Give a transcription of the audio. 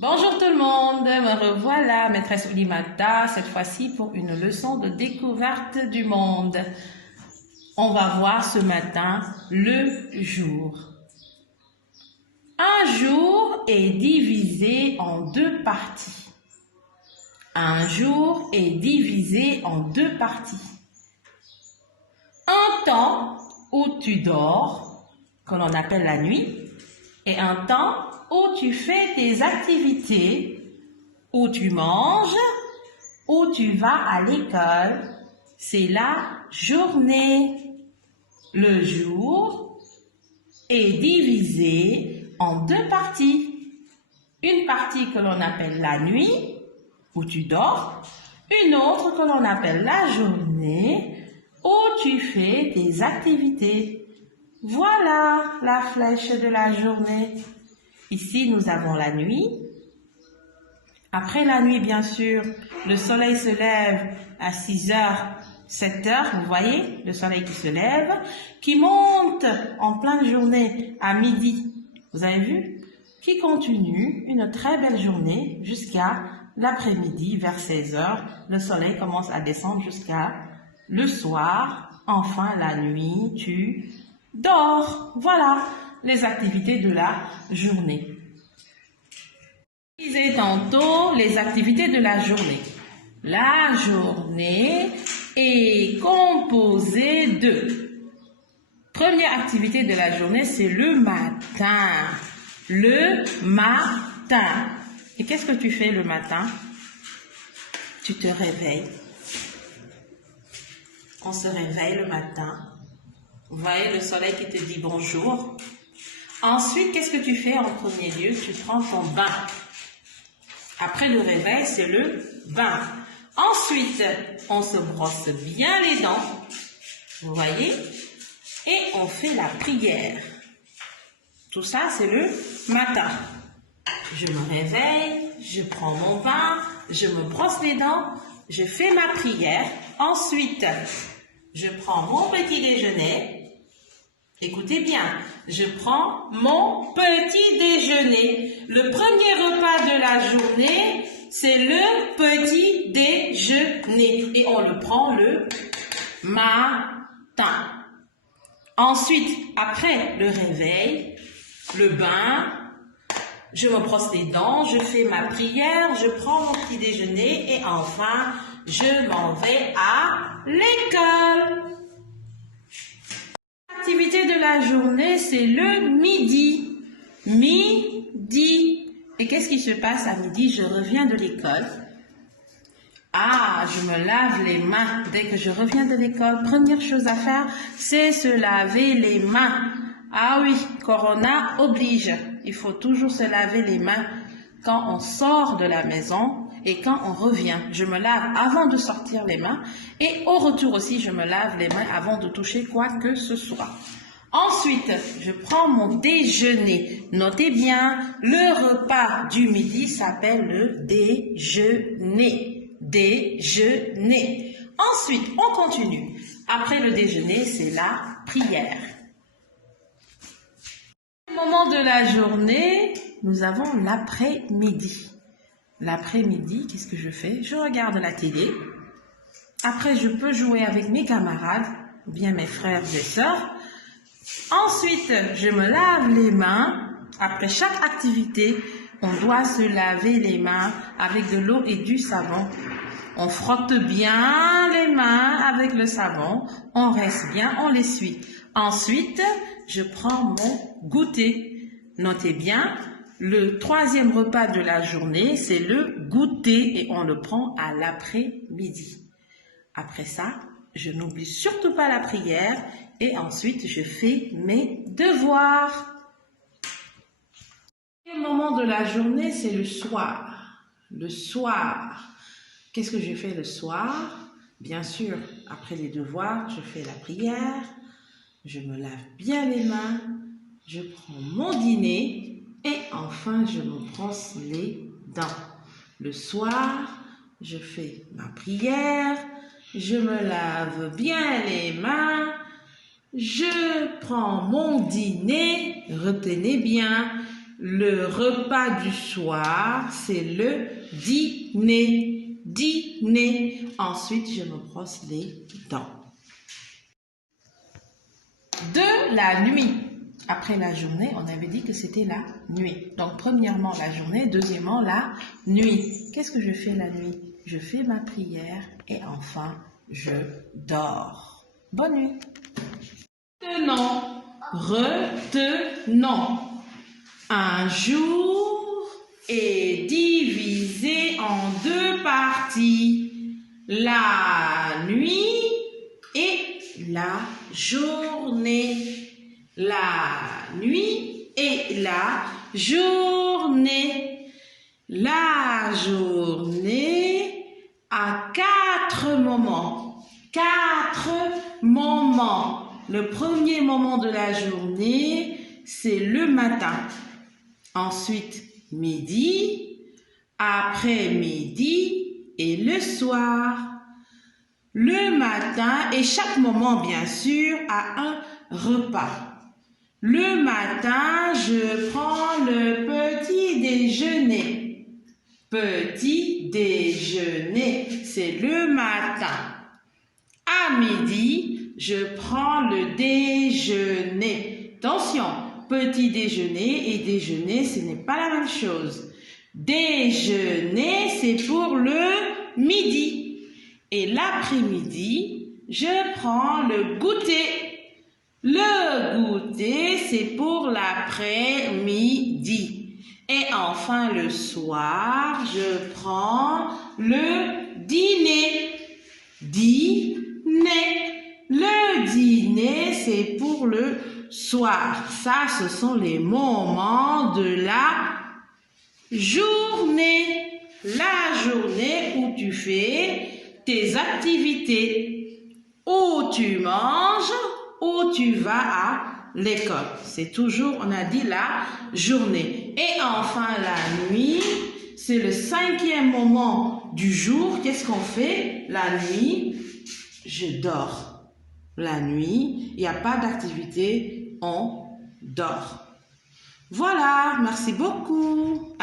Bonjour tout le monde, me revoilà, maîtresse Oulimata, cette fois-ci pour une leçon de découverte du monde. On va voir ce matin le jour. Un jour est divisé en deux parties. Un jour est divisé en deux parties. Un temps où tu dors, que l'on appelle la nuit, et un temps où tu fais tes activités, où tu manges, où tu vas à l'école. C'est la journée. Le jour est divisé en deux parties. Une partie que l'on appelle la nuit, où tu dors. Une autre que l'on appelle la journée, où tu fais tes activités. Voilà la flèche de la journée. Ici, nous avons la nuit. Après la nuit, bien sûr, le soleil se lève à 6 heures, 7 heures. Vous voyez, le soleil qui se lève, qui monte en pleine journée à midi. Vous avez vu? Qui continue une très belle journée jusqu'à l'après-midi, vers 16 heures. Le soleil commence à descendre jusqu'à le soir. Enfin, la nuit, tu dors. Voilà les activités de la journée. Je disais tantôt les activités de la journée. La journée est composée de... Première activité de la journée, c'est le matin. Le matin. Et qu'est-ce que tu fais le matin? Tu te réveilles. On se réveille le matin. Vous voyez le soleil qui te dit bonjour. Ensuite, qu'est-ce que tu fais en premier lieu? Tu prends ton bain. Après le réveil, c'est le bain. Ensuite, on se brosse bien les dents. Vous voyez? Et on fait la prière. Tout ça, c'est le matin. Je me réveille, je prends mon bain, je me brosse les dents, je fais ma prière. Ensuite, je prends mon petit déjeuner. Écoutez bien, je prends mon petit déjeuner. Le premier repas de la journée, c'est le petit déjeuner. Et on le prend le matin. Ensuite, après le réveil, le bain, je me brosse les dents, je fais ma prière, je prends mon petit déjeuner et enfin, je m'en vais à l'école. L'activité de la journée, c'est le midi. Midi. Et qu'est-ce qui se passe à midi? Je reviens de l'école. Ah, je me lave les mains. Dès que je reviens de l'école, première chose à faire, c'est se laver les mains. Ah oui, Corona oblige. Il faut toujours se laver les mains quand on sort de la maison et quand on revient. Je me lave avant de sortir les mains et au retour aussi, je me lave les mains avant de toucher quoi que ce soit. Ensuite, je prends mon déjeuner. Notez bien, le repas du midi s'appelle le déjeuner. Déjeuner. Ensuite, on continue. Après le déjeuner, c'est la prière. Au moment de la journée, nous avons l'après-midi. L'après-midi, qu'est-ce que je fais? Je regarde la télé. Après, je peux jouer avec mes camarades, ou bien mes frères et sœurs. Ensuite, je me lave les mains. Après chaque activité, on doit se laver les mains avec de l'eau et du savon. On frotte bien les mains avec le savon. On reste bien, on l'essuie. Ensuite, je prends mon goûter. Notez bien, le troisième repas de la journée, c'est le goûter et on le prend à l'après-midi. Après ça, je n'oublie surtout pas la prière et ensuite je fais mes devoirs. Le moment de la journée, c'est le soir. Le soir. Qu'est-ce que je fais le soir? Bien sûr, après les devoirs, je fais la prière, je me lave bien les mains, je prends mon dîner et enfin je me brosse les dents. Le soir, je fais ma prière, je me lave bien les mains, je prends mon dîner, retenez bien, Le repas du soir, c'est le dîner. Dîner. Ensuite, je me brosse les dents. De la nuit. Après la journée, on avait dit que c'était la nuit. Donc, premièrement, la journée. Deuxièmement, la nuit. Qu'est-ce que je fais la nuit? Je fais ma prière et enfin, je dors. Bonne nuit. Retenons. Un jour est divisé en deux parties. La nuit et la journée. La nuit et la journée. La journée a 4 moments. 4 moments. Le premier moment de la journée, c'est le matin. Ensuite, midi, après-midi et le soir. Le matin, et chaque moment, bien sûr, a un repas. Le matin, je prends le petit déjeuner. Petit déjeuner, c'est le matin. À midi, je prends le déjeuner. Attention, petit déjeuner et déjeuner, ce n'est pas la même chose. Déjeuner, c'est pour le midi. Et l'après-midi, je prends le goûter. Le goûter, c'est pour l'après-midi. Et enfin, le soir, je prends le dîner. Dîner. Le dîner, c'est pour le soir. Ça, ce sont les moments de la journée. La journée où tu fais tes activités, où tu manges, où tu vas à l'école. C'est toujours, on a dit, la journée. Et enfin, la nuit, c'est le 5e moment du jour. Qu'est-ce qu'on fait? La nuit, je dors. La nuit, il n'y a pas d'activité, on dort. Voilà, merci beaucoup.